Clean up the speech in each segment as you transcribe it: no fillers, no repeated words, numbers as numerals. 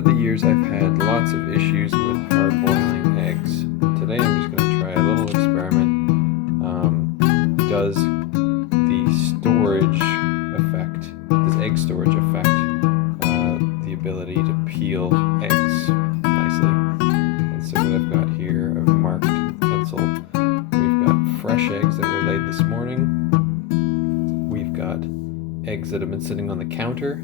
Over the years, I've had lots of issues with hard boiling eggs. Today, I'm just going to try a little experiment. Does egg storage affect the ability to peel eggs nicely? And so what I've got here, I've marked pencil. We've got fresh eggs that were laid this morning. We've got eggs that have been sitting on the counter.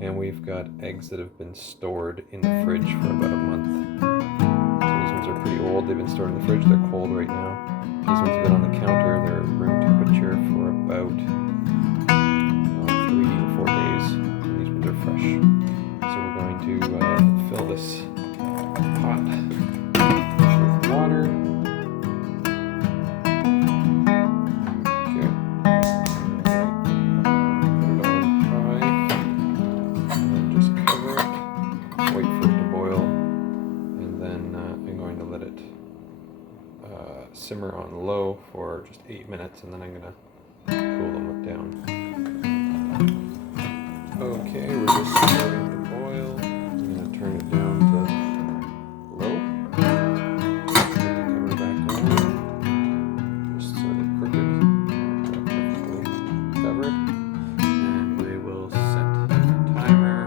And we've got eggs that have been stored in the fridge for about a month. So these ones are pretty old. They've been stored in the fridge. They're cold right now. These ones have been on the counter. They're room temperature for about 3 or 4 days. And these ones are fresh. So we're going to fill this pot with water. Wait for it to boil, and then I'm going to let it simmer on low for just 8 minutes, and then I'm going to cool them down. Okay, we're just starting to boil. I'm going to turn it down to low. Cover back on. Just sort of crooked. Perfectly covered. And we will set the timer.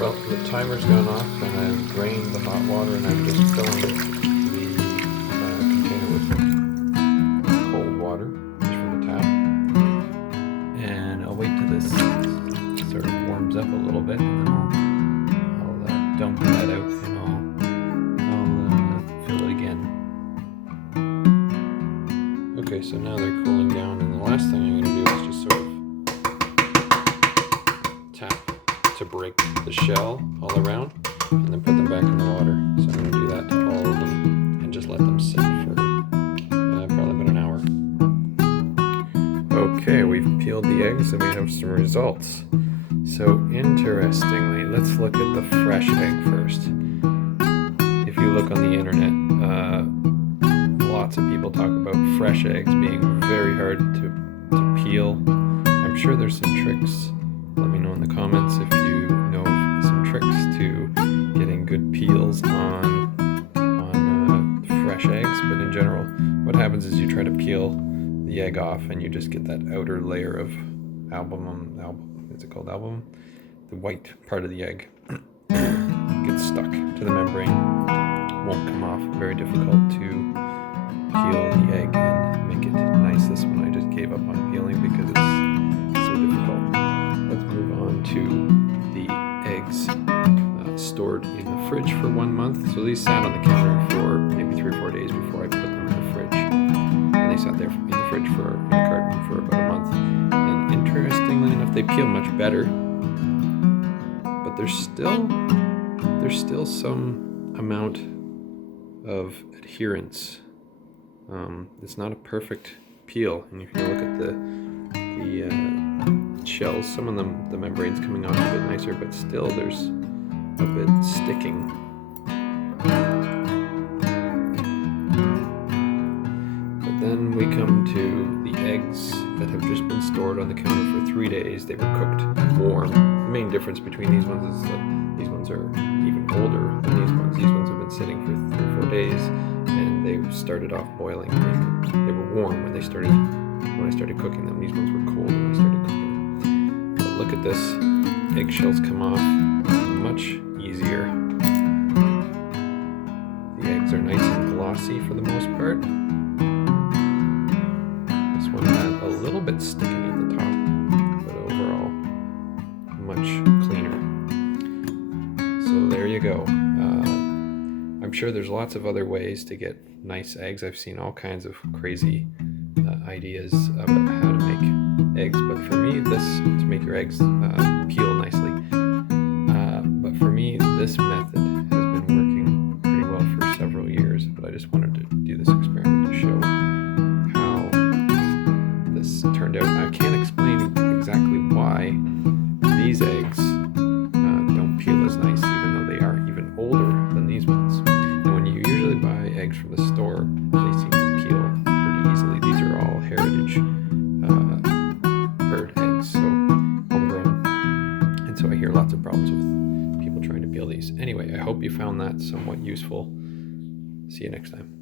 Well, the timer's gone off, and I've drained the hot water, and I'm just filling the container with cold water just from the tap. And I'll wait till this sort of warms up a little bit, and then I'll dump that out, and I'll fill it again. Okay, so now they're cooling down, and the last thing I'm going to do is just sort of tap to break the shell all around, and then put them back in the water. So I'm going to do that to all of them and just let them sit for probably about an hour. Okay, we've peeled the eggs and we have some results. So interestingly, let's look at the fresh egg first. If you look on the internet, lots of people talk about fresh eggs being very hard to peel. I'm sure there's some tricks. Let me know in the comments if you know of some tricks to getting good peels on fresh eggs. But in general, what happens is you try to peel the egg off and you just get that outer layer of album. Is it called album? The white part of the egg gets stuck to the membrane. Won't come off. Very difficult to peel the egg and make it nice. This one I just gave up on peeling because it's so difficult. Let's move on to the eggs stored in the fridge for 1 month. So these sat on the counter for maybe 3 or 4 days before I put them in the fridge. And they sat there in the fridge in a carton for about a month. And interestingly enough, they peel much better. But there's still some amount of adherence. It's not a perfect peel. And if you look at the shells, some of them, the membrane's coming off a bit nicer, but still there's a bit sticking. But then we come to the eggs that have just been stored on the counter for 3 days. They were cooked warm. The main difference between these ones is that these ones are even older than these ones. These ones have been sitting for 3 or 4 days, and they started off boiling. They were warm when I started cooking them. These ones were cold when I started cooking them. But look at this. Eggshells come off much easier. The eggs are nice and glossy for the most part. This one had a little bit sticking at the top, but overall much cleaner. So there you go. I'm sure there's lots of other ways to get nice eggs. I've seen all kinds of crazy ideas about how to make eggs, but for me, to make your eggs peel nicely. But for me, this method has been working pretty well for several years. But I just wanted to do this experiment to show how this turned out. I can't explain exactly why these eggs don't peel as nice, even though they are even older than these ones. And when you usually buy eggs from the store, they seem to peel pretty easily. These are all hear lots of problems with people trying to peel these. Anyway, I hope you found that somewhat useful. See you next time.